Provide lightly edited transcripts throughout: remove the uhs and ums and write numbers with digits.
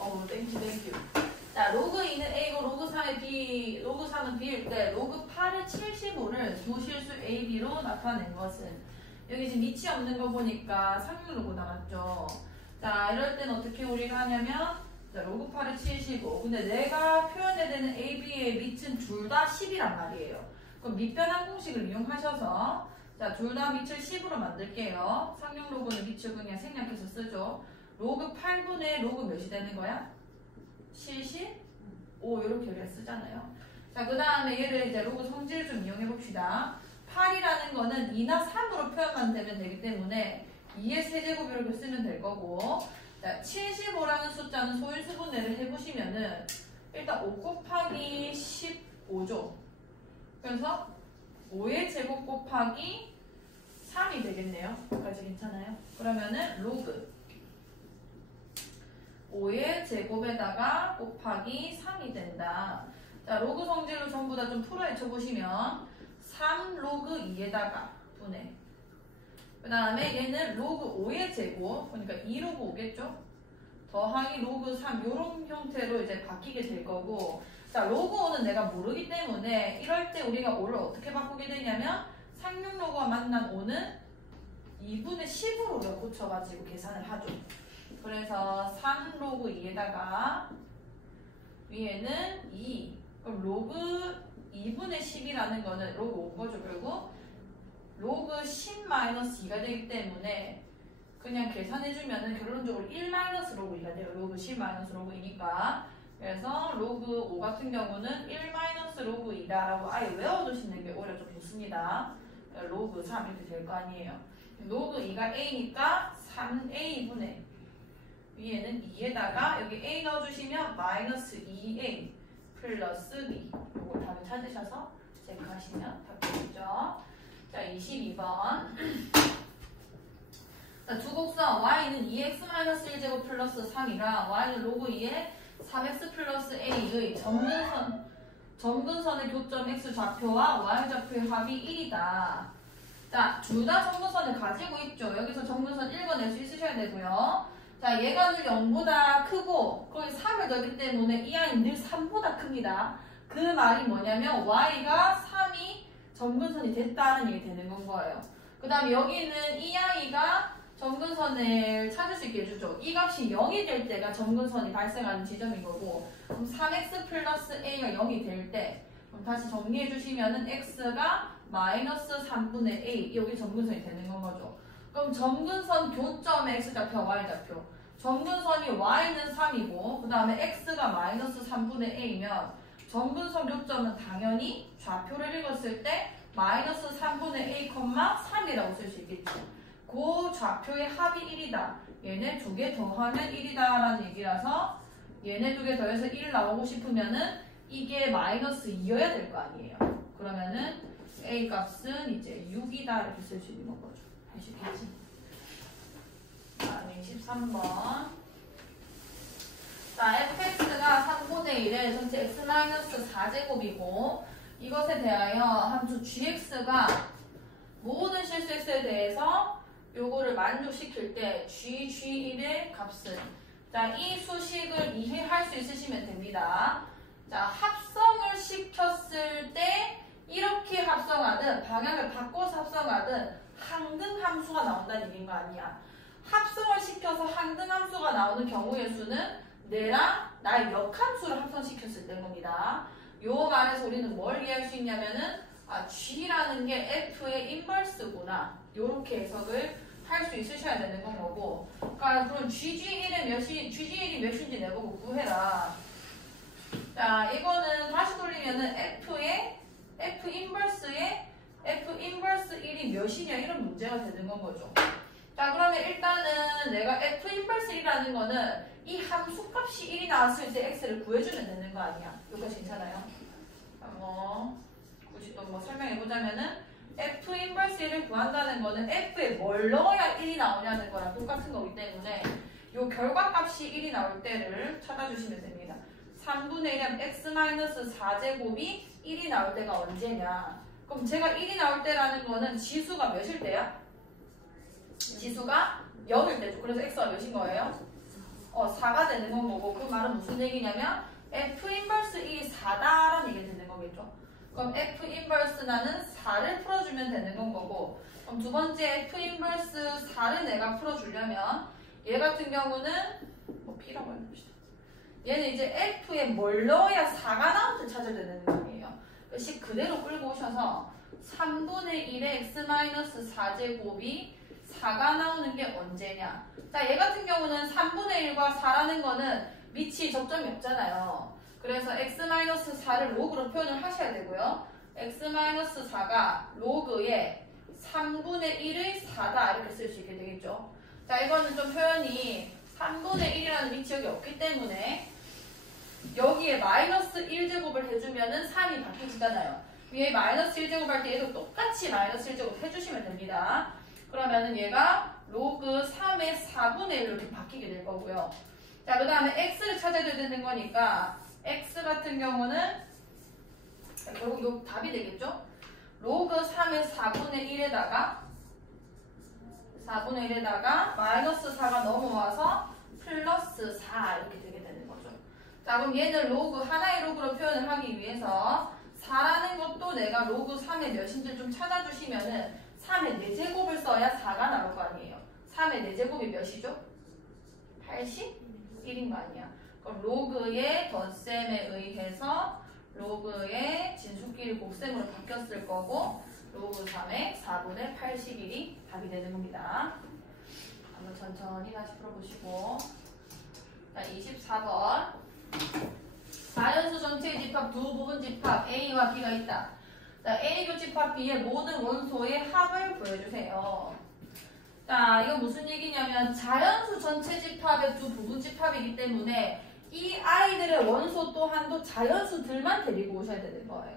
땡큐. 자, 로그 2는 A고 로그 3의 B, 로그 3은 B일 때 로그 8의 75를 두 실수 A, B로 나타낸 것은 여기 지금 밑이 없는 거 보니까 상류로고 나왔죠. 자, 이럴 땐 어떻게 우리가 하냐면 자, 로그 8의 75. 근데 내가 표현해야 되는 A, B의 밑은 둘 다 10이란 말이에요. 그럼 밑변환 공식을 이용하셔서 자, 둘 다 밑을 10으로 만들게요. 상용 로그는 밑을 그냥 생략해서 쓰죠. 로그 8분의 로그 몇이 되는 거야? 75 이렇게 우리가 쓰잖아요. 자, 그 다음에 얘를 이제 로그 성질을 좀 이용해 봅시다. 8이라는 거는 2나 3으로 표현만 되면 되기 때문에 2의 세제곱 이렇게 쓰면 될 거고, 자, 75라는 숫자는 소인수분해를 해보시면은 일단 5 곱하기 15죠. 그래서 5의 제곱 곱하기 3이 되겠네요. 여기까지 괜찮아요? 그러면은 로그 5의 제곱에다가 곱하기 3이 된다. 자, 로그 성질로 전부 다 좀 풀어헤쳐 보시면 3 로그 2에다가 분해. 그 다음에 얘는 로그 5의 제곱, 그러니까 2 로그 5겠죠? 더하기 로그 3, 요런 형태로 이제 바뀌게 될 거고, 자, 로그 5는 내가 모르기 때문에 이럴 때 우리가 5를 어떻게 바꾸게 되냐면 상륙 로그와 만난 5는 2분의 10으로 고쳐가지고 계산을 하죠. 그래서 3 로그 2에다가 위에는 2. 그럼 로그 2분의 10이라는 거는 로그 5거죠, 결국. 로그 10-2가 되기 때문에 그냥 계산해주면은 결론적으로 1 로그 2가 돼요. 로그 10 로그 2니까. 그래서 로그 5 같은 경우는 1 로그 2다라고 아예 외워두시는 게 오히려 좀 좋습니다. 로그 3 이렇게 될 거 아니에요. 로그 2가 A니까 3A분의 위에는 2에다가 여기 A 넣어주시면 마이너스 2A 플러스 B. 이거 답을 찾으셔서 체크하시면 답 되겠죠. 자, 22번. 자, 두 곡선 y는 2x-1제곱 플러스 3이라 y는 로그 2에 3x 플러스 a의 점근선의 교점 x 좌표와 y 좌표의 합이 1이다. 자, 둘 다 점근선을 가지고 있죠. 여기서 점근선 읽어낼 수 있으셔야 되고요. 자, 얘가 늘 0보다 크고 거기 3을 넣기 때문에 이 아이는 늘 3보다 큽니다. 그 말이 뭐냐면 y가 3이 점근선이 됐다는 얘기 되는 건 거예요. 그 다음에 여기는 이 아이가 점근선을 찾을 수 있게 해주죠. 이 값이 0이 될 때가 점근선이 발생하는 지점인 거고, 그럼 3x 플러스 a가 0이 될 때, 그럼 다시 정리해 주시면은 x가 마이너스 3분의 a, 여기 점근선이 되는 건 거죠. 그럼 점근선 교점의 x좌표, y좌표. 점근선이 y는 3이고, 그 다음에 x가 마이너스 3분의 a면 점근선 교점은 당연히 좌표를 읽었을 때 마이너스 3분의 a, 3이라고 쓸 수 있겠죠. 그 좌표의 합이 1이다. 얘네 두 개 더하면 1이다 라는 얘기라서 얘네 두 개 더해서 1 나오고 싶으면은 이게 마이너스 2여야 될 거 아니에요. 그러면은 a 값은 이제 6이다 이렇게 쓸 수 있는 거죠. 아시겠지? 다음에 23번. 자, fx가 3분의 1의 전체 x-4제곱이고 이것에 대하여 함수 gx가 모든 실수 x에 대해서 요거를 만족시킬 때 g1의 값은, 자, 이 수식을 이해할 수 있으시면 됩니다. 자, 합성을 시켰을 때 이렇게 합성하든 방향을 바꿔서 합성하든 항등함수가 나온다는 얘기인 거 아니야. 합성을 시켜서 항등함수가 나오는 경우의 수는 내랑 나의 역함수를 합성시켰을 때인 겁니다. 요 말에서 우리는 뭘 이해할 수 있냐면은 G라는 게 F의 인버스구나. 요렇게 해석을 할 수 있으셔야 되는 건 거고. 그러니까 그럼 GG1이 몇인지 내보고 구해라. 자, 이거는 다시 돌리면은 F 인버스의 F 인버스 1이 몇이냐 이런 문제가 되는 건 거죠. 자, 그러면 일단은 내가 F 인버스 1이라는 거는 이 함수값이 1이 나왔을 때 X를 구해주면 되는 거 아니야. 여기까지 괜찮아요? 뭐 설명해보자면은 F 인버스 1을 구한다는 거는 F에 뭘 넣어야 1이 나오냐는 거랑 똑같은 거기 때문에 요 결과값이 1이 나올 때를 찾아주시면 됩니다. 3분의 1하면 x-4제곱이 1이 나올 때가 언제냐. 그럼 제가 1이 나올 때라는 거는 지수가 몇일 때야? 지수가 0일 때죠. 그래서 x가 몇인 거예요? 4가 되는 건 거고, 그 말은 무슨 얘기냐면 F 인버스 1이 4다라는 얘기가 되는 거겠죠. 그럼 F 인버스 나는 4를 풀어주면 되는 건 거고, 그럼 두 번째 F 인버스 4를 내가 풀어주려면 얘 같은 경우는 뭐 P라고 해봅시다. 얘는 이제 F에 뭘 넣어야 4가 나오는지 찾아야 되는 거예요. 식 그대로 끌고 오셔서 3분의 1의 x-4제곱이 4가 나오는 게 언제냐. 자, 얘 같은 경우는 3분의 1과 4라는 거는 밑이 접점이 없잖아요. 그래서 x-4를 로그로 표현을 하셔야 되고요. x-4가 로그의 3분의 1의 4다 이렇게 쓸 수 있게 되겠죠. 자, 이거는 좀 표현이 3분의 1이라는 밑이 여기 없기 때문에 여기에 마이너스 1제곱을 해주면은 3이 바뀌지잖아요. 위에 마이너스 1제곱 할 때 얘도 똑같이 마이너스 1제곱 해주시면 됩니다. 그러면은 얘가 로그 3의 4분의 1로 이렇게 바뀌게 될 거고요. 자, 그 다음에 x를 찾아야 되는 거니까 x 같은 경우는 결국 요 답이 되겠죠? 로그 3의 4분의 1에다가 마이너스 4가 넘어와서 플러스 4 이렇게 되게 되는 거죠. 자, 그럼 얘는 로그 하나의 로그로 표현을 하기 위해서 4라는 것도 내가 로그 3의 몇인지 좀 찾아주시면은 3의 4제곱을 써야 4가 나올 거 아니에요. 3의 4제곱이 몇이죠? 81인 거 아니야. 그럼 로그의 덧셈에 의해서 로그의 진수끼리 곱셈으로 바뀌었을 거고 로그 3의 4분의 81이 답이 되는 겁니다. 한번 천천히 다시 풀어보시고. 자, 24번. 자연수 전체의 집합 두 부분 집합 A와 B가 있다. 자, A 교집합 B의 모든 원소의 합을 구해주세요. 자, 이건 무슨 얘기냐면 자연수 전체 집합의 두 부분 집합이기 때문에 이 아이들의 원소 또한도 자연수들만 데리고 오셔야 되는 거예요.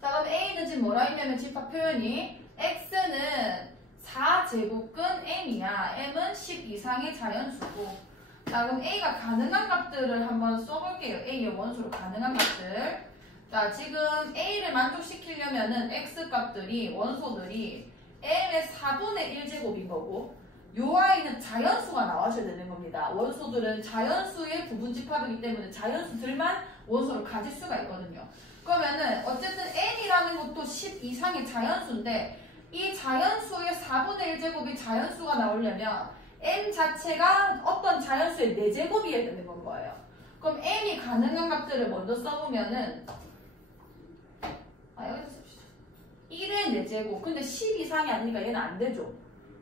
자, 그럼 A는 지금 뭐라 했냐면 집합 표현이 X는 4제곱근 M이야. M은 10 이상의 자연수고. 자, 그럼 A가 가능한 값들을 한번 써볼게요. A의 원소로 가능한 값들. 자, 지금 A를 만족시키려면은 X 값들이, 원소들이 M의 4분의 1제곱인 거고, 요 아이는 자연수가 나와줘야 되는 겁니다. 원소들은 자연수의 부분 집합이기 때문에 자연수들만 원소를 가질 수가 있거든요. 그러면은, 어쨌든 N이라는 것도 10 이상의 자연수인데, 이 자연수의 4분의 1제곱이 자연수가 나오려면, M 자체가 어떤 자연수의 4제곱이어야 되는 건 거예요. 그럼 M이 가능한 값들을 먼저 써보면은 여기서 씁시다. 1의 4제곱. 근데 10 이상이 아니니까 얘는 안 되죠.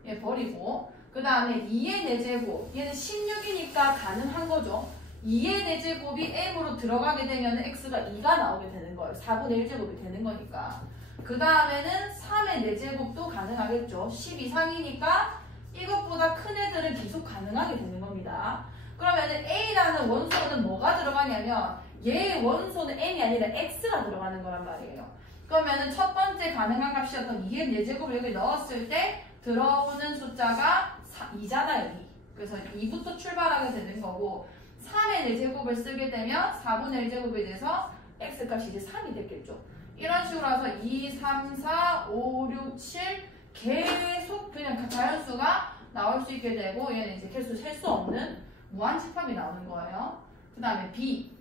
얘 버리고. 그 다음에 2의 4제곱. 얘는 16이니까 가능한 거죠. 2의 4제곱이 M으로 들어가게 되면 X가 2가 나오게 되는 거예요. 4분의 1제곱이 되는 거니까. 그 다음에는 3의 4제곱도 가능하겠죠. 10 이상이니까 이것보다 큰 애들은 계속 가능하게 되는 겁니다. 그러면은 A라는 원소는 뭐가 들어가냐면 얘의 원소는 M이 아니라 X가 들어가는 거란 말이에요. 그러면은 첫 번째 가능한 값이었던 2의 4제곱을 여기 넣었을 때 들어오는 숫자가 2잖아요. 2. 그래서 2부터 출발하게 되는 거고 3의 4제곱을 쓰게 되면 4분의 1제곱이 돼서 X값이 이제 3이 됐겠죠. 이런 식으로 해서 2, 3, 4, 5, 6, 7 계속 그냥 자연수가 나올 수 있게 되고 얘는 이제 계속 셀 수 없는 무한집합이 나오는 거예요. 그 다음에 B.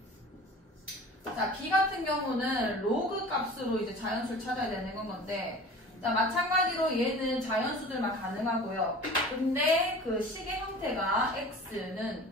자, B 같은 경우는 로그 값으로 이제 자연수를 찾아야 되는 건데 자, 마찬가지로 얘는 자연수들만 가능하고요. 근데 그 식의 형태가 X는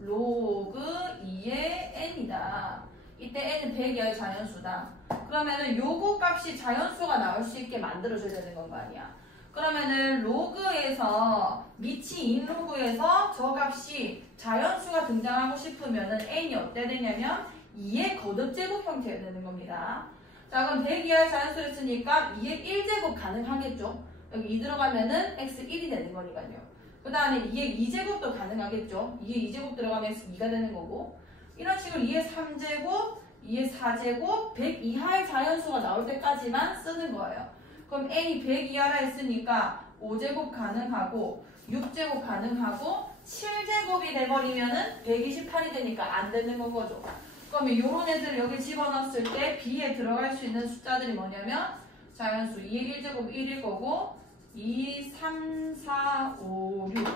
로그 2의 N이다. 이때 N은 100 이하의 자연수다. 그러면은 요거 값이 자연수가 나올 수 있게 만들어줘야 되는 건 거 아니야. 그러면은 로그에서 밑이 인로그에서 저 값이 자연수가 등장하고 싶으면은 N이 어때 되냐면 2의 거듭제곱 형태가 되는 겁니다. 자, 그럼 100 이하의 자연수를 쓰니까 2의 1제곱 가능하겠죠. 여기 2 들어가면은 X1이 되는 거니까요. 그 다음에 2의 2제곱도 가능하겠죠. 2의 2제곱 들어가면 X2가 되는 거고 이런 식으로 2의 3제곱, 2의 4제곱, 100 이하의 자연수가 나올 때까지만 쓰는 거예요. 그럼 N이 100 이하라 했으니까 5제곱 가능하고 6제곱 가능하고 7제곱이 돼버리면은 128이 되니까 안 되는 거죠. 그러면 요런 애들을 여기 집어넣었을 때 B에 들어갈 수 있는 숫자들이 뭐냐면 자연수 2의 1제곱 1일 거고 2, 3, 4, 5, 6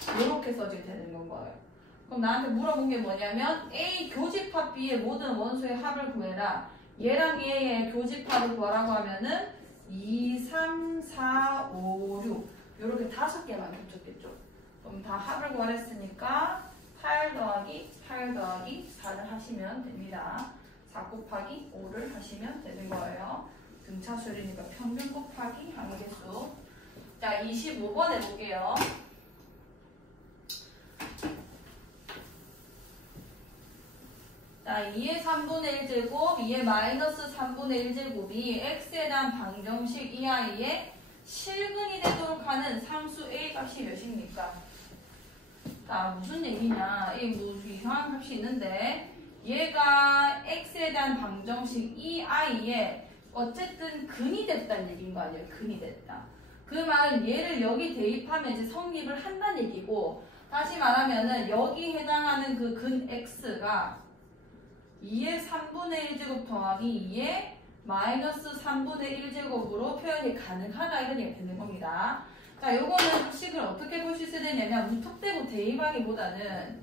이렇게 써지게 되는 건 거예요. 그럼 나한테 물어본 게 뭐냐면 A 교집합 B의 모든 원소의 합을 구해라. 얘랑 얘의 교집합을 구하라고 하면은 2, 3, 4, 5, 6 이렇게 5개만 겹쳤겠죠. 그럼 다 합을 구하랬으니까 8 더하기 8 더하기 4를 하시면 됩니다. 4 곱하기 5를 하시면 되는 거예요. 등차수열이니까 평균 곱하기 항의개수. 자, 25번 해볼게요. 자, 2의 3분의 1제곱, 2의 마이너스 3분의 1제곱이 x에 대한 방정식 이하의 실근이 되도록 하는 상수 a 값이 몇입니까? 자, 무슨 얘기냐? 이 무슨 이상한 값이 있는데 얘가 x에 대한 방정식 이하에 어쨌든 근이 됐다는 얘기인 거 아니에요? 근이 됐다. 그 말은 얘를 여기 대입하면 이제 성립을 한다는 얘기고, 다시 말하면은 여기 해당하는 그 근 x가 2의 3분의 1제곱 더하기 2의 마이너스 3분의 1제곱으로 표현이 가능하다 이런 얘기가 되는 겁니다. 자, 요거는 식을 어떻게 볼 수 있어야 되냐면 무턱대고 대입하기보다는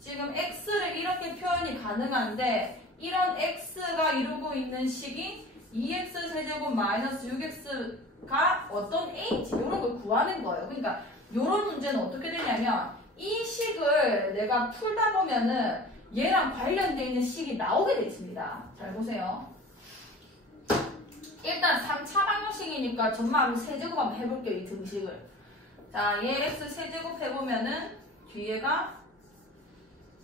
지금 x를 이렇게 표현이 가능한데 이런 x가 이루고 있는 식이 2x 세제곱 마이너스 6x가 어떤 a인지 이런 걸 구하는 거예요. 그러니까 이런 문제는 어떻게 되냐면 이 식을 내가 풀다 보면은 얘랑 관련되어 있는 식이 나오게 되어 있습니다. 잘 보세요. 일단 3차 방정식이니까 전말로 세제곱 한번 해볼게요. 이 등식을. 자, 얘 x 세제곱 해보면은 뒤에가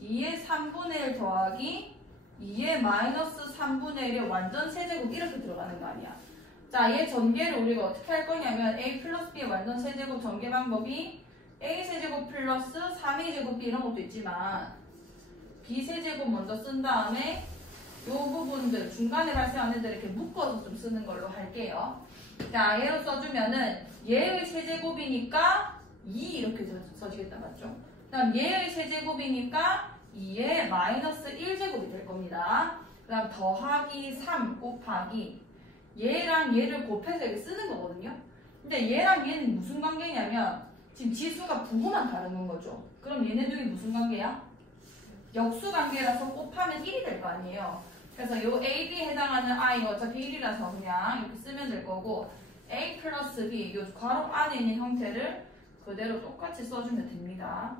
2의 3분의 1 더하기 2의 마이너스 3분의 1의 완전 세제곱 이렇게 들어가는 거 아니야. 자, 얘 전개를 우리가 어떻게 할 거냐면 a 플러스 b의 완전 세제곱 전개 방법이 a 세제곱 플러스 3a 제곱 b 이런 것도 있지만 b세제곱 먼저 쓴 다음에 이 부분들 중간에 발생하는 애들 이렇게 묶어서 좀 쓰는 걸로 할게요. 자, 얘로 써주면은 얘의 세제곱이니까 2 이렇게 써지겠다 맞죠? 그 다음 얘의 세제곱이니까 2의 마이너스 1제곱이 될 겁니다. 그 다음 더하기 3 곱하기 얘랑 얘를 곱해서 이렇게 쓰는 거거든요. 근데 얘랑 얘는 무슨 관계냐면 지금 지수가 부호만 다른 거죠. 그럼 얘네 둘이 무슨 관계야? 역수 관계라서 곱하면 1이 될 거 아니에요. 그래서 요 a, b 해당하는 i 어차피 1이라서 그냥 이렇게 쓰면 될 거고 a 플러스 b 요 괄호 안에 있는 형태를 그대로 똑같이 써주면 됩니다.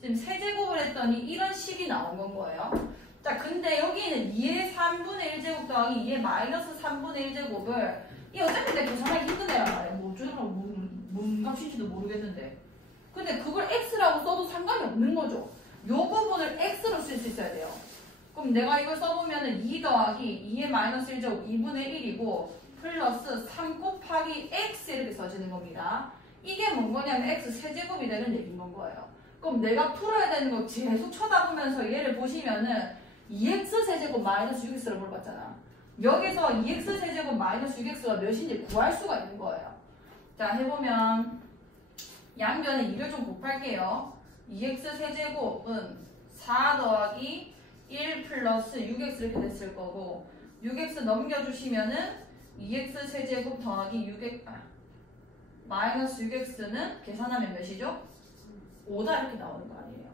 지금 세제곱을 했더니 이런 식이 나온 건 거예요. 자, 근데 여기는 2의 3분의 1제곱 더하기 2의 마이너스 3분의 1제곱을 이 어차피 내가 계산하기 힘든 애란 말이야. 뭐 어쩌라고 뭔 값인지도 모르겠는데. 근데 그걸 x라고 써도 상관이 없는 거죠. 요 부분을 x로 쓸 수 있어야 돼요. 그럼 내가 이걸 써보면은 2 더하기 2의 마이너스 1제곱 2분의 1이고 플러스 3 곱하기 x 이렇게 써지는 겁니다. 이게 뭔 거냐면 x 세제곱이 되는 얘기인 건 거예요. 그럼 내가 풀어야 되는 거 계속 쳐다보면서 얘를 보시면은 2x 세제곱 마이너스 6x를 물어봤잖아. 여기서 2x 세제곱 마이너스 6x가 몇인지 구할 수가 있는 거예요. 자, 해보면 양변에 2를 좀 곱할게요. 2x 세제곱은 4 더하기 1 플러스 6x 이렇게 됐을 거고 6x 넘겨주시면은 2x 세제곱 더하기 6x 마이너스 6x는 계산하면 몇이죠? 5다 이렇게 나오는 거 아니에요.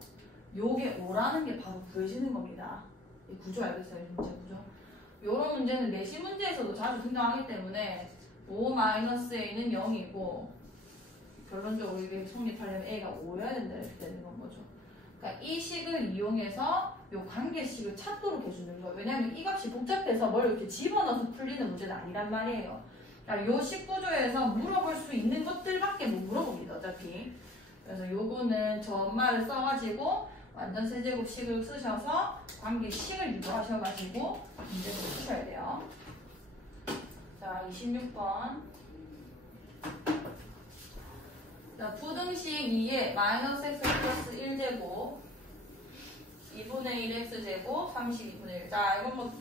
요게 5라는 게 바로 구해지는 겁니다. 이 구조 알겠어요? 문제 구조. 요런 문제는 내시 문제에서도 자주 등장하기 때문에 5 마이너스 a는 0이고 결론적으로 이게 성립하려면 a가 5여야 된다 이렇게 되는 건 거죠. 그러니까 이 식을 이용해서 요 관계식을 찾도록 해주는 거예요. 왜냐하면 이 값이 복잡해서 뭘 이렇게 집어넣어서 풀리는 문제는 아니란 말이에요. 그러니까 요 식 구조에서 물어볼 수 있는 것들밖에 못 물어봅니다. 어차피. 그래서 요거는 저 엄마를 써가지고 완전 세제곱식을 쓰셔서 관계식을 유도하셔가지고 문제를 푸셔야 돼요. 자, 26번. 자, 부등식 2에 마이너스 x 플러스 1제곱 2분의 1x제곱 32분의 1. 자, 이건 뭐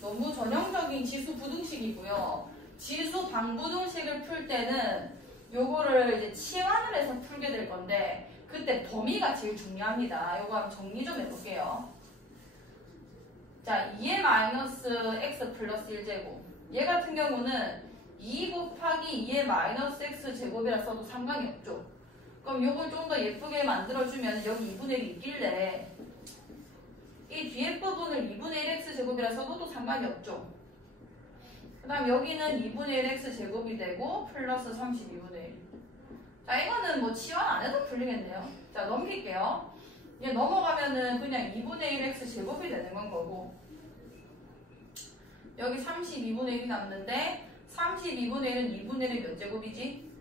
너무 전형적인 지수 부등식이고요. 지수 방부등식을 풀 때는 요거를 이제 치환을 해서 풀게 될 건데 그때 범위가 제일 중요합니다. 요거 한번 정리 좀 해볼게요. 자, 2의 마이너스 x 플러스 1제곱 얘 같은 경우는 2 곱하기 2의 마이너스 x 제곱이라 써도 상관이 없죠. 그럼 요걸 좀 더 예쁘게 만들어주면 여기 2분의 1이 있길래 이 뒤에 부분을 2분의 1x 제곱이라 써도 상관이 없죠. 그 다음 여기는 2분의 1x 제곱이 되고 플러스 32분의 1. 자, 이거는 뭐 치환 안 해도 풀리겠네요. 자, 넘길게요. 이제 넘어가면은 그냥 2분의 1x 제곱이 되는 건 거고, 여기 32분의 1이 남는데 32분의 1은 2분의 1이 몇 제곱이지?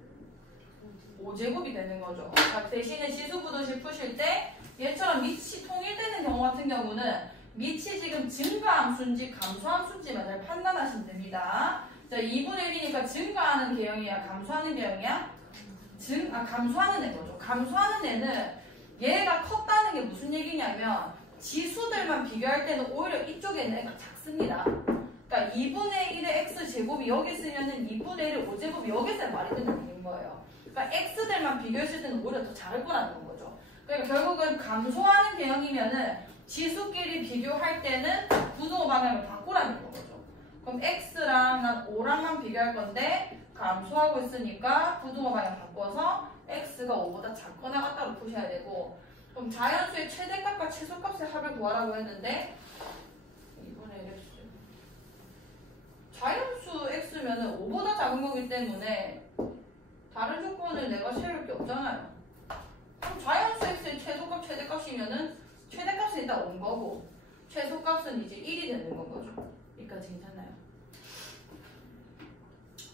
5제곱이 되는 거죠. 자, 대신에 지수부등식 푸실 때 얘처럼 밑이 통일되는 경우 같은 경우는 밑이 지금 증가함수인지 감소함수인지만 잘 판단하시면 됩니다. 자, 2분의 1이니까 증가하는 개형이야? 감소하는 개형이야? 감소하는 애거죠. 감소하는 애는 얘가 컸다는 게 무슨 얘기냐면 지수들만 비교할 때는 오히려 이쪽에 있는 애가 작습니다. 그러니까 2분의 1의 x제곱이 여기 쓰면은 2분의 1의 5제곱이 여기 있어야 말이 되는 얘기인 거예요. 그러니까 x들만 비교했을 때는 오히려 더 작을 거라는 거죠. 그러니까 결국은 감소하는 개형이면은 지수끼리 비교할 때는 분호 방향을 바꾸라는 거죠. 그럼 x랑 난 5랑만 비교할 건데 감소하고 있으니까 부등호 방향 바꿔서 x가 5보다 작거나 같다고 보셔야 되고, 그럼 자연수의 최대값과 최소값의 합을 구하라고 했는데 2분의 1x 자연수 x면은 5보다 작은 거기 때문에 다른 조건을 내가 세울 게 없잖아요. 그럼 자연수 x의 최소값 최대값이면은 최대값은 일단 5인 거고 최소값은 이제 1이 되는 건 거죠. 여기까지 괜찮나요?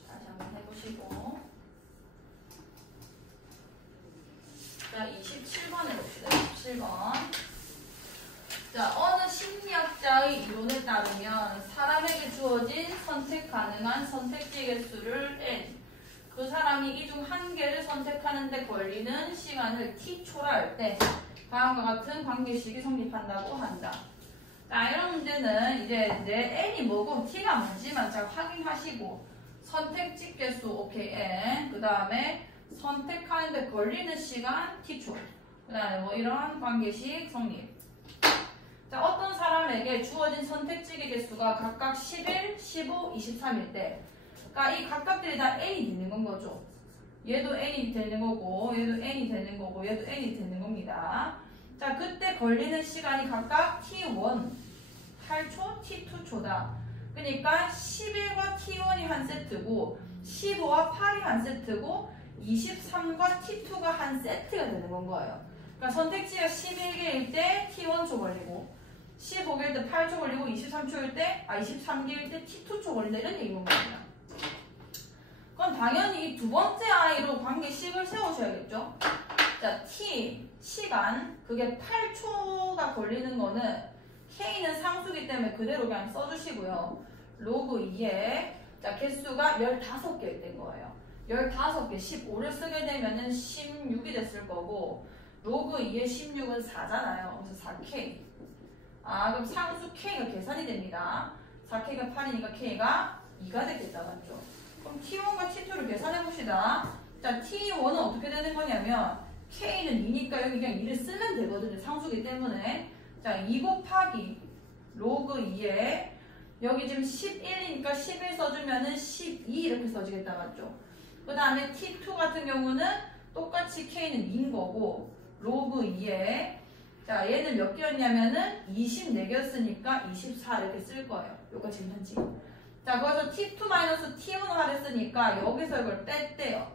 다시 한번 해보시고, 자 27번 해봅시다. 27번. 자, 어느 심리학자의 이론에 따르면 사람에게 주어진 선택 가능한 선택지 개수를 n, 그 사람이 이 중 한 개를 선택하는 데 걸리는 시간을 t초라 할 때 다음과 같은 관계식이 성립한다고 한다. 자, 이런 문제는 이제 내 n이 뭐고 t가 뭔지만 잘 확인하시고 선택지 개수 오케이 n, 그 다음에 선택하는 데 걸리는 시간 t초, 그 다음에 뭐 이런 관계식 성립. 자, 어떤 사람에게 주어진 선택지의 개수가 각각 11, 15, 23일 때, 그러니까 이 각각들이 다 n이 되는 건 거죠. 얘도 n이 되는 거고, 얘도 n이 되는 거고, 얘도 n이 되는 겁니다. 자, 그때 걸리는 시간이 각각 t1, 8초, t2초다. 그러니까 11과 t1이 한 세트고, 15와 8이 한 세트고, 23과 t2가 한 세트가 되는 건 거예요. 그러니까 선택지가 11개일 때 t1초 걸리고, 15개일 때 8초 걸리고, 23개일 때 t2초 걸린다, 이런 얘기인 겁니다. 그럼 당연히 이 두 번째 아이로 관계식을 세우셔야겠죠. 자, t 시간, 그게 8초가 걸리는 거는 k는 상수기 때문에 그대로 그냥 써주시고요. 로그 2에 자, 개수가 15개 된 거예요. 15개, 15를 쓰게 되면은 16이 됐을 거고, 로그 2에 16은 4잖아요. 그래서 4k. 아, 그럼 상수 k가 계산이 됩니다. 4k가 8이니까 k가 2가 되겠다, 맞죠? 그럼 t1과 t2를 계산해 봅시다. 자, t1은 어떻게 되는 거냐면 k는 2니까 여기 그냥 2를 쓰면 되거든요. 상수기 때문에. 자, 2 곱하기 로그 2에 여기 지금 11이니까 11 써주면은 12 이렇게 써지겠다, 맞죠? 그 다음에 t2 같은 경우는 똑같이 k는 2인 거고, 로그 2에 자, 얘는 몇 개였냐면은 24개였으니까 24 이렇게 쓸 거예요. 요거까지 괜찮지? 자, 거기서 t2-t1을 하랬으니까 여기서 이걸 뺐대요.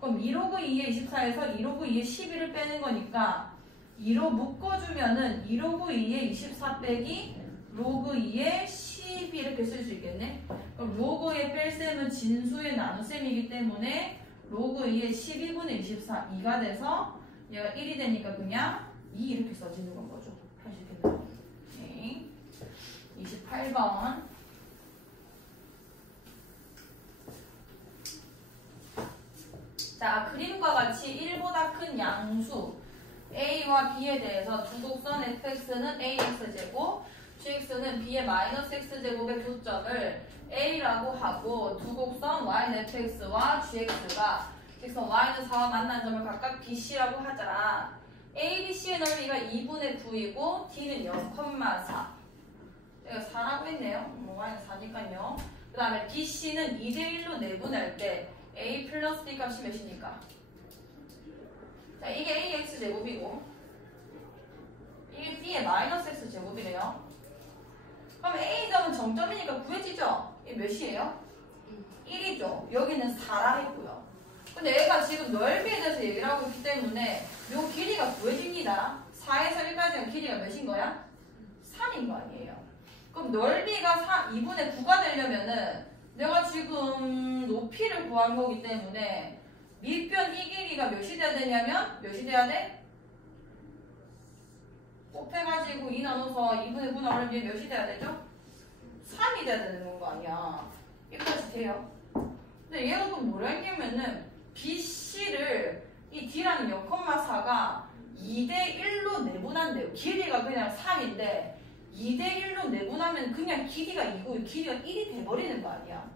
그럼 2로그 2에 24에서 2로그 2에 11을 빼는 거니까 2로 묶어주면은 2로그 2에 24 빼기 로그 2에 12 이렇게 쓸 수 있겠네? 그럼 로그 2에 뺄셈은 진수의 나눗셈이기 때문에 로그 2에 12분의 24, 2가 돼서 얘가 1이 되니까 그냥 2 이렇게 써지는 건 거죠. 할 수 있겠나요? 오케이. 28번. 자, 그림과 같이 1보다 큰 양수 a와 b에 대해서 두 곡선 fx는 ax제곱, gx는 b의 마이너스 x제곱의 교점을 a라고 하고, 두 곡선 y는 fx와 gx가 직선 y는 4와 만난 점을 각각 bc라고 하자. a, b, c의 넓이가 2분의 9이고 d는 0,4. 여기가 4라고 했네요. y는 4니까요. 그 다음에 bc는 2대1로 내분할 때 a 플러스 b 값이 몇이니까? 자, 이게 ax 제곱이고 이게 b의 마이너스 x 제곱이래요. 그럼 a점은 정점이니까 구해지죠? 이게 몇이에요? 1이죠. 여기는 4라 했고요. 근데 얘가 지금 넓이에 대해서 얘기를 하고 있기 때문에 요 길이가 구해집니다. 4에서 1까지가 길이가 몇인 거야? 3인 거 아니에요. 그럼 넓이가 2분의 9가 되려면은 내가 지금 높이를 구한 거기 때문에 밑변 이 길이가 몇이 돼야 되냐면 몇이 돼야 돼? 곱해가지고 2 나눠서 2분의 9 나오면 얘 몇이 돼야 되죠? 3이 돼야 되는 거 아니야. 여기까지 돼요. 근데 얘가 또 뭐라 했냐면은 BC를 이 D라는 0,4가 2대1로 내분한대요. 길이가 그냥 3인데 2대1로 내분하면 그냥 길이가 2고 길이가 1이 돼버리는 거 아니야.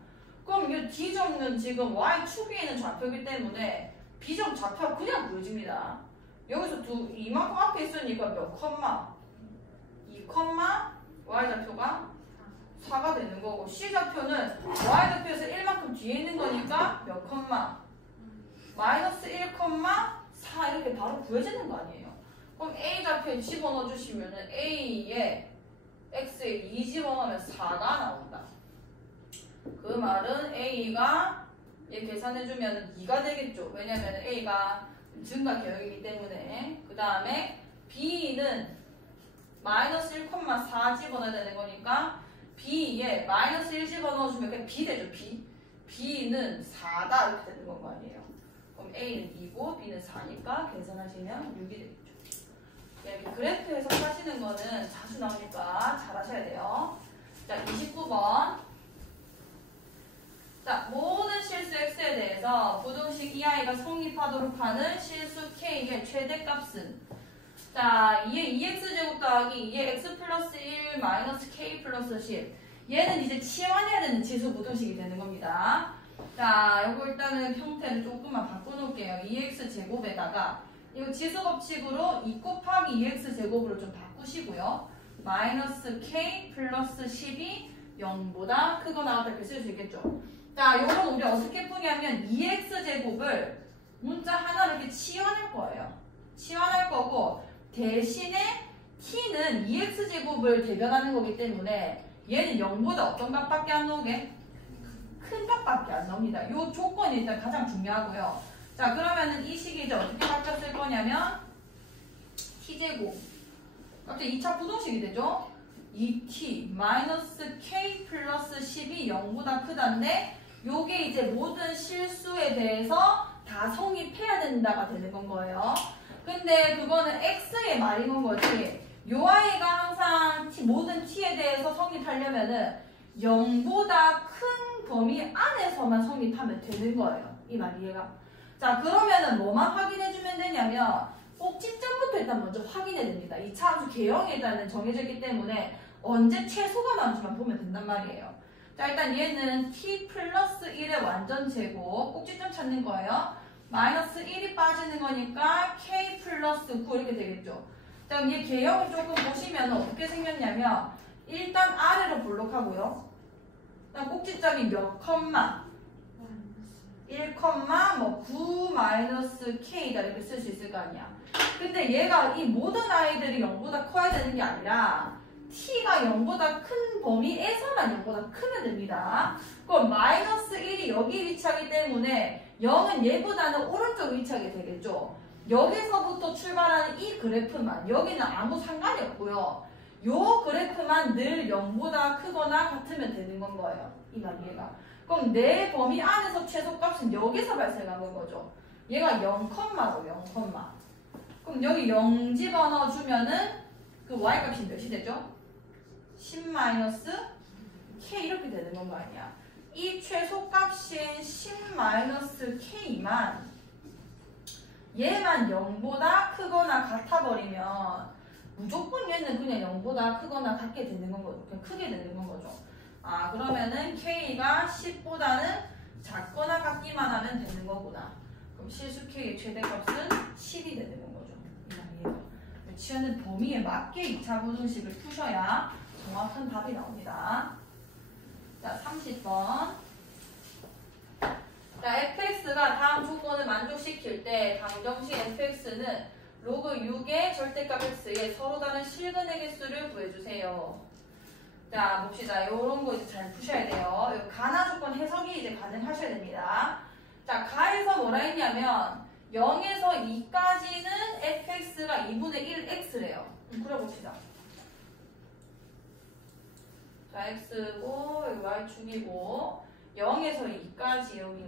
그럼 이 D점은 지금 Y축에 있는 좌표이기 때문에 B점 좌표가 그냥 보여집니다. 여기서 이만큼 앞에 있으니까 몇 컴마? 2 컴마 Y좌표가 4가 되는 거고 C좌표는 Y좌표에서 1만큼 뒤에 있는 거니까 몇 컴마? 마이너스 1 컴마 4 이렇게 바로 구해지는 거 아니에요. 그럼 A좌표에 집어넣어 주시면 A에 X에 2 집어넣으면 4가 나온다. 그 말은 A가 얘 계산해주면 2가 되겠죠. 왜냐면 A가 증가 개혁이기 때문에. 그 다음에 B는 마이너스 1,4 집어넣어야 되는 거니까 B에 마이너스 1 집어넣어주면 그냥 B 되죠. B는 4다 이렇게 되는 거 아니에요. 그럼 A는 2고 B는 4니까 계산하시면 6이 되겠죠. 이렇게 그래프 해석하시는 거는 자주 나오니까 잘 하셔야 돼요. 자, 29번. 자, 모든 실수 x에 대해서 부등식 EI가 성립하도록 하는 실수 k의 최대값은 자, 2의 2x제곱 더하기 2의 x 플러스 1 마이너스 k 플러스 10 얘는 이제 치환해야 되는 지수 부등식이 되는 겁니다. 자, 요거 일단은 형태를 조금만 바꿔놓을게요. 2x제곱에다가 이거 지수 법칙으로 2 곱하기 2x제곱으로 좀 바꾸시고요. 마이너스 k 플러스 10이 0보다 크거나 같다 이렇게 쓸 수 있겠죠. 자, 요건 우리 어떻게 푸냐면 2x제곱을 문자 하나로 이렇게 치환할 거예요. 치환할 거고 대신에 t는 2x제곱을 대변하는 거기 때문에 얘는 0보다 어떤 값밖에 안 나오게? 큰 값밖에 안 나옵니다. 요 조건이 일단 가장 중요하고요. 자, 그러면은 이 식이 이제 어떻게 바뀌었을 거냐면 t제곱 갑자기 2차 부등식이 되죠? 2t 마이너스 k 플러스 10이 0보다 크다인데 요게 이제 모든 실수에 대해서 다 성립해야 된다가 되는 건 거예요. 근데 그거는 x의 말인 건 거지. 요 아이가 항상 모든 t에 대해서 성립하려면은 0보다 큰 범위 안에서만 성립하면 되는 거예요. 이 말 이해가? 자, 그러면은 뭐만 확인해주면 되냐면 꼭지점부터 일단 먼저 확인해야 됩니다. 이 차함수 개형이 일단은 정해져 있기 때문에 언제 최소가 나온지만 보면 된단 말이에요. 자, 일단 얘는 t 플러스 1의 완전 제곱 꼭지점 찾는 거예요. 마이너스 1이 빠지는 거니까 k 플러스 9 이렇게 되겠죠. 자, 그럼 얘 개형을 조금 보시면 어떻게 생겼냐면 일단 아래로 볼록하고요. 그다음 꼭지점이 몇 컴마 1, 뭐 9 마이너스 k다 이렇게 쓸 수 있을 거 아니야. 근데 얘가 이 모든 아이들이 0보다 커야 되는 게 아니라 t가 0보다 큰 범위에서만 0보다 크면 됩니다. 그럼 마이너스 1이 여기 위치하기 때문에 0은 얘보다는 오른쪽 위치하게 되겠죠. 여기서부터 출발하는 이 그래프만 여기는 아무 상관이 없고요. 요 그래프만 늘 0보다 크거나 같으면 되는 건 거예요. 이 말 이해가. 그럼 내 범위 안에서 최소값은 여기서 발생하는 거죠. 얘가 0컴마로 0컴마. 그럼 여기 0 집어넣어 주면은 그 y값이 몇이 되죠? 10-k 이렇게 되는 건 거 아니야. 이 최소값인 10-k만 얘만 0보다 크거나 같아버리면 무조건 얘는 그냥 0보다 크거나 같게 되는 건 거죠. 그냥 크게 되는 건 거죠. 아, 그러면은 k가 10보다는 작거나 같기만 하면 되는 거구나. 그럼 실수 k의 최대값은 10이 되는 건 거죠. 이 말이에요. 취하는 범위에 맞게 2차 부등식을 푸셔야 정확한 답이 나옵니다. 자, 30번. 자, fx가 다음 조건을 만족시킬 때 방정식 fx는 로그 6의 절대값 x에 서로 다른 실근의 개수를 구해주세요. 자, 봅시다. 요런 거 이제 잘 푸셔야 돼요. 요 가나 조건 해석이 이제 가능하셔야 됩니다. 자, 가에서 뭐라 했냐면 0에서 2까지는 fx가 2분의 1x래요. 그려봅시다. 자, x고 여기 y축이고 0에서 2까지 여기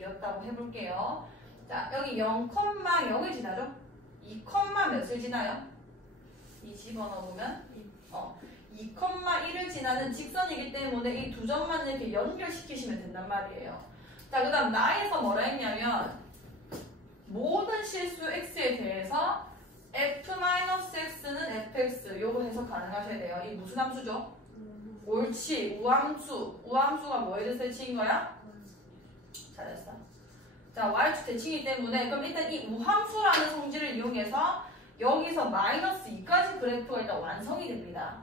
2였다고 해볼게요. 자, 여기 0,0을 지나죠? 2, 몇을 지나요? 2 집어넣어보면 2,1을 지나는 직선이기 때문에 이 두 점만 이렇게 연결시키시면 된단 말이에요. 자, 그 다음 나에서 뭐라 했냐면 모든 실수 x에 대해서 f-x는 fx 요거 해석 가능하셔야 돼요. 이 무슨 함수죠? 옳지, 우함수. 우함수가 뭐에 대해서 대칭인 거야? 잘했어. 자, y축 대칭이기 때문에 그럼 일단 이 우함수라는 성질을 이용해서 여기서 마이너스 2까지 그래프가 일단 완성이 됩니다.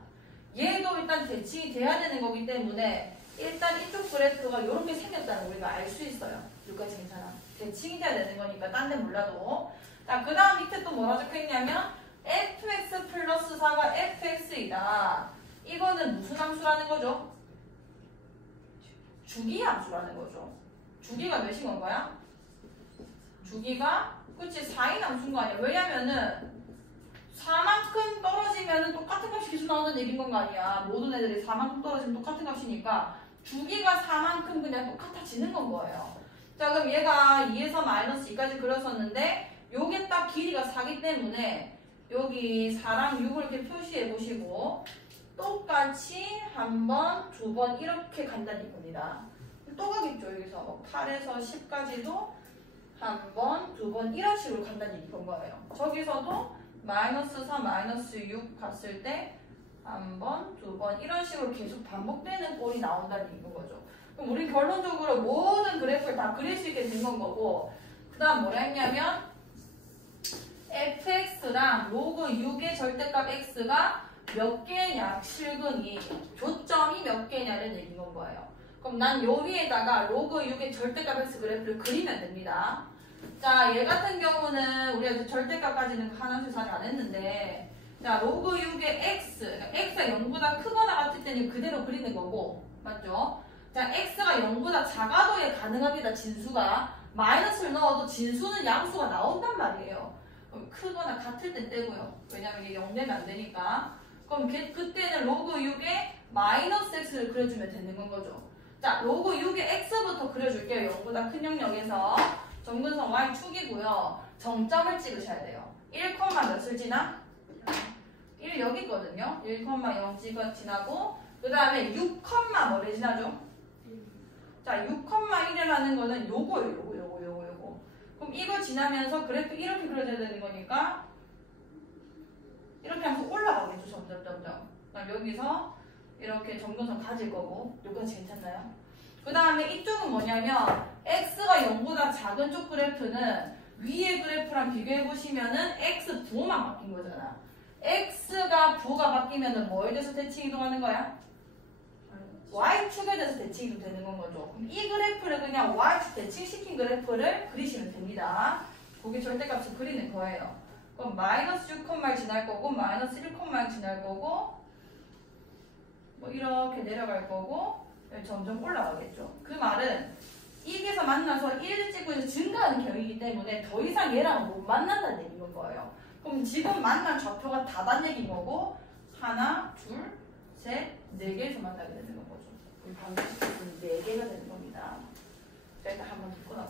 얘도 일단 대칭이 돼야 되는 거기 때문에 일단 이쪽 그래프가 이렇게 생겼다는 걸 우리가 알 수 있어요. 여기까지 괜찮아. 대칭이 돼야 되는 거니까 딴 데 몰라도. 자, 그 다음 밑에 또 뭐라 적혀있냐면 fx 플러스 4가 fx이다. 이거는 무슨 함수라는 거죠? 주기 함수라는 거죠. 주기가 몇인 건 거야? 주기가 그치 4인 함수인 거 아니야. 왜냐면은 4만큼 떨어지면은 똑같은 값이 계속 나오는 얘기인 건 거 아니야. 모든 애들이 4만큼 떨어지면 똑같은 값이니까 주기가 4만큼 그냥 똑같아지는 건 거예요. 자, 그럼 얘가 2에서 마이너스 2까지 그렸었는데 요게 딱 길이가 4기 때문에 여기 4랑 6을 이렇게 표시해 보시고 똑같이 한 번, 두 번 이렇게 간다는 겁니다. 또 가겠죠. 여기서 8에서 10까지도 한 번, 두 번 이런 식으로 간다는 얘기인 거예요. 저기서도 마이너스 4, 마이너스 6 갔을 때 한 번, 두 번 이런 식으로 계속 반복되는 꼴이 나온다는 얘기인 거죠. 그럼 우리 결론적으로 모든 그래프를 다 그릴 수 있게 된 건 거고 그 다음 뭐라 했냐면 fx랑 로그 6의 절대값 x가 몇 개냐, 실근이 교점이 몇 개냐를 얘기한 건 거예요. 그럼 난 요 위에다가 로그 6의 절대값 x 그래프를 그리면 됩니다. 자, 얘 같은 경우는 우리가 절대값까지는 하나씩 잘 안 했는데 자, 로그 6의 x, 그러니까 x가 0보다 크거나 같을 때는 그대로 그리는 거고 맞죠? 자, x가 0보다 작아도 가능합니다. 진수가 마이너스를 넣어도 진수는 양수가 나온단 말이에요. 그럼 크거나 같을 때 떼고요. 왜냐면 이게 0되면 안 되니까. 그럼 그때는 로그 6의 마이너스 x를 그려주면 되는 건 거죠. 자, 로그 6의 x부터 그려줄게요. 0보다 큰 영역에서 정근선 y축이고요. 정점을 찍으셔야 돼요. 1, 몇을 지나? 1 여기 있거든요. 1,0 지나고 그 다음에 6, 뭐를 지나죠? 자, 6,1이라는 거는 요거예요. 요거. 그럼 이거 지나면서 그래프 이렇게 그려져야 되는 거니까 이렇게 하면서 올라가겠죠. 점점. 여기서 이렇게 정근선 가질 거고 여기까지 괜찮나요? 그 다음에 이쪽은 뭐냐면 x가 0보다 작은 쪽 그래프는 위의 그래프랑 비교해 보시면은 x 부호만 바뀐 거잖아. x가 부호가 바뀌면은 뭐에 대해서 대칭 이동하는 거야? y축에 대해서 대칭 이동되는 건 거죠. 그럼 이 그래프를 그냥 y축 대칭시킨 그래프를 그리시면 됩니다. 거기 절대값을 그리는 거예요. 그럼 마이너스 6,1 지날 거고 마이너스 1,1 지날 거고 뭐 이렇게 내려갈 거고 점점 올라가겠죠. 그 말은 이게서 만나서 1을 찍고 이제 증가하는 경이기 때문에 더 이상 얘랑 못 만난다는 얘기인 거예요. 그럼 지금 만난 좌표가 다단 얘기인 거고 하나, 둘, 셋, 네 개에서 만나게 되는 거죠. 우리 방정식은 4개가 되는 겁니다. 자, 일단 한번 듣고 나가.